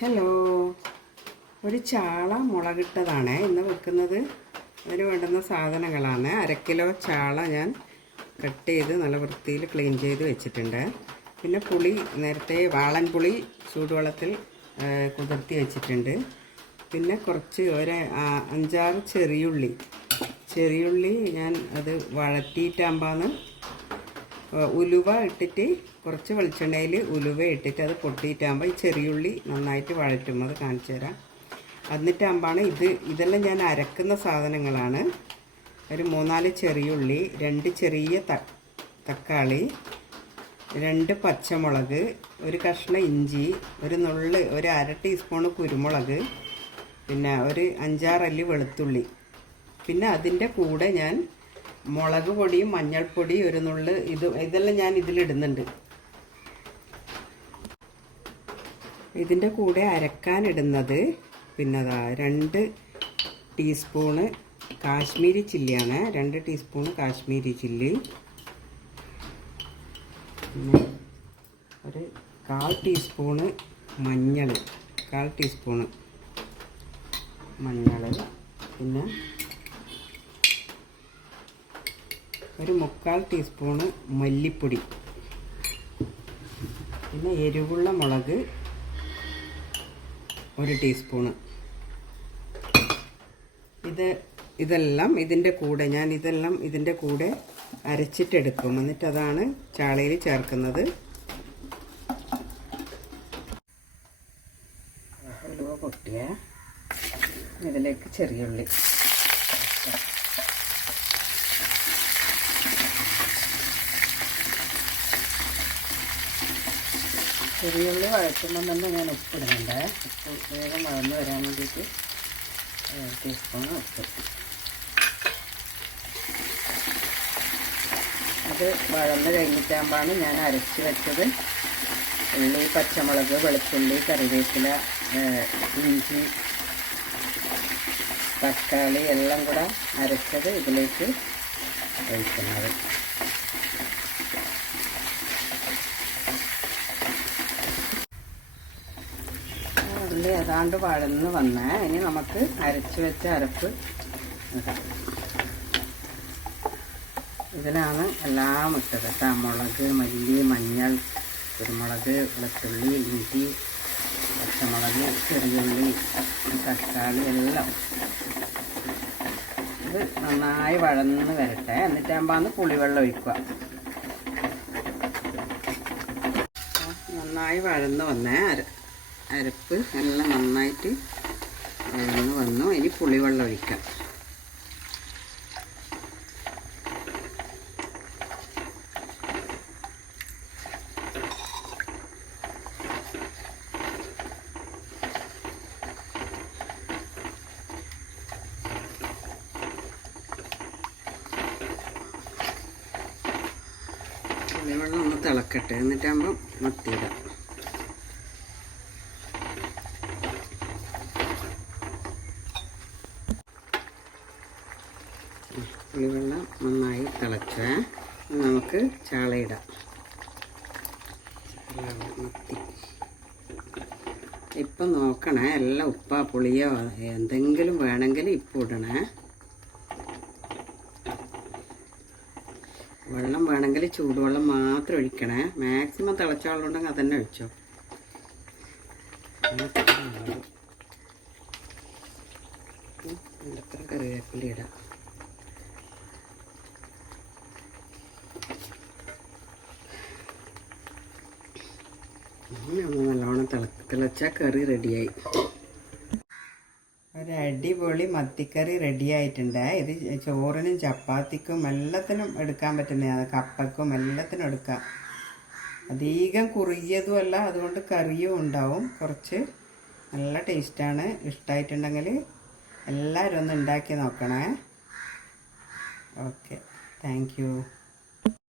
Hello, ഒരു ചാള മുളകിട്ടതാണ് ഇന്ന് വെക്കുന്നത്. അതിന് വേണ്ടുന്ന സാധനങ്ങളാണ്: 1/2 കിലോ ചാള ഞാൻ കട്ട് ചെയ്ത് നല്ല വൃത്തിയിൽ ക്ലീൻ ചെയ്ത് വെച്ചിട്ടുണ്ട്. പിന്നെ പുളി, നേരത്തെ വാളൻ പുളി ചൂടുവെള്ളത്തിൽ കുതിർത്തി വെച്ചിട്ടുണ്ട്. പിന്നെ കുറച്ച് 5-6 ചെറിയുള്ളി ഞാൻ അത് വഴറ്റിയിട്ടാകുമ്പോൾ ഉലുവ ഇട്ടിട്ട് കുറച്ച് വെളിച്ചെണ്ണയിൽ ഉലുവ ഇട്ടിട്ട് അത് പൊട്ടിയിട്ടാകുമ്പോൾ ഈ ചെറിയുള്ളി നന്നായിട്ട് വഴറ്റും. അത് കാണിച്ചു തരാം. എന്നിട്ടാകുമ്പോൾ ഇതെല്ലാം ഞാൻ അരക്കുന്ന സാധനങ്ങളാണ്. ഒരു 3-4 ചെറിയുള്ളി, 2 ചെറിയ തക്കാളി, 2 പച്ചമുളക്, ഒരു കഷ്ണം ഇഞ്ചി, ഒരു 1/2 ടീസ്പൂൺ കുരുമുളക്, പിന്നെ ഒരു 5-6 അല്ലി വെളുത്തുള്ളി. പിന്നെ അതിൻ്റെ കൂടെ ഞാൻ മുളക് പൊടിയും മഞ്ഞൾപ്പൊടി ഒരു നുള്ള് ഇതെല്ലാം ഞാൻ ഇതിലിടുന്നുണ്ട്. ഇതിൻ്റെ കൂടെ അരക്കാനിടുന്നത് പിന്നെ 2 ടീസ്പൂണ് കാശ്മീരി ചില്ലിയാണ്. 2 ടീസ്പൂൺ കാശ്മീരി ചില്ലി, പിന്നെ ഒരു 1/4 ടീസ്പൂണ് മഞ്ഞൾ, പിന്നെ ഒരു 3/4 ടീസ്പൂണ് മല്ലിപ്പൊടി, പിന്നെ എരിവുള്ള മുളക് 1 ടീസ്പൂണ്. ഇതെല്ലാം ഇതിൻ്റെ കൂടെ അരച്ചിട്ടെടുക്കും. എന്നിട്ടതാണ് ചാളയിൽ ചേർക്കുന്നത്. ഉലുവ പൊട്ടിയ ഇതിലേക്ക് ചെറിയുള്ളി, ചെറിയുള്ളി വഴറ്റുമ്പോൾ തന്നെ ഞാൻ ഉപ്പിടുന്നുണ്ട്. ഉപ്പ് വേഗം വഴന്ന് വരാൻ വേണ്ടിയിട്ട് 1 ടീസ്പൂൺ ഉപ്പ്. അത് വഴന്ന് കഴിഞ്ഞിട്ടാകുമ്പോഴാണ് ഞാൻ അരച്ച് വെച്ചത് ഉള്ളി, പച്ചമുളക്, വെളുത്തുള്ളി, കറിവേപ്പില, ഇഞ്ചി, തക്കാളി എല്ലാം കൂടെ അരച്ചത് ഇതിലേക്ക് ഒഴിക്കുന്നത്. ഉള്ളി ഏതാണ്ട് വഴന്ന് വന്നേ. ഇനി നമുക്ക് അരച്ച് വെച്ച അരപ്പ് ഇടാം. ഇതിലാണ് എല്ലാം ഇട്ടത് കേട്ടോ: മുളക്, മല്ലി, മഞ്ഞൾ, കുരുമുളക്, വെളുത്തുള്ളി, ഇഞ്ചി, പച്ചമുളക്, ചെറിയുള്ളി, തക്കാളി എല്ലാം. ഇത് നന്നായി വഴന്ന് വരട്ടെ. എന്നിട്ടാകുമ്പോൾ പുളിവെള്ളം ഒഴിക്കുക. നന്നായി വഴന്ന് വന്നേ. അരപ്പ് എല്ലാം നന്നായിട്ട് വഴന്ന് വന്നു. ഇനി പുളിവെള്ളം ഒഴിക്കാം. പുളിവെള്ളം ഒന്ന് തിളക്കട്ടെ. എന്നിട്ടാകുമ്പോൾ മത്തിയിടാം. പുളിവെള്ളം നന്നായി തിളച്ച് നമുക്ക് ചാളയിടാം. മത്തി ഇപ്പം നോക്കണേ, എല്ലാം ഉപ്പാ പുളിയോ എന്തെങ്കിലും വേണമെങ്കിൽ ഇപ്പം ഇടണേ. വെള്ളം വേണമെങ്കിൽ ചൂടുവെള്ളം മാത്രം ഒഴിക്കണേ. മാക്സിമം തിളച്ച വെള്ളം ഉണ്ടെങ്കിൽ അതന്നെ ഒഴിച്ചോ. എത്ര കറിവേപ്പില ഇടാം. നല്ലോണം തിളച്ച കറി റെഡിയായി. ഒരു അടിപൊളി മത്തിക്കറി റെഡി ആയിട്ടുണ്ട്. ഇത് ചോറിനും ചപ്പാത്തിക്കും എല്ലാത്തിനും എടുക്കാൻ പറ്റുന്നതാണ്. കപ്പയ്ക്കും എല്ലാത്തിനും എടുക്കാം. അധികം കുറുകിയതുമല്ല, അതുകൊണ്ട് കറിയും ഉണ്ടാവും. കുറച്ച് നല്ല ടേസ്റ്റാണ്. ഇഷ്ടമായിട്ടുണ്ടെങ്കിൽ എല്ലാവരും ഒന്ന് ഉണ്ടാക്കി നോക്കണേ. Okay, thank you.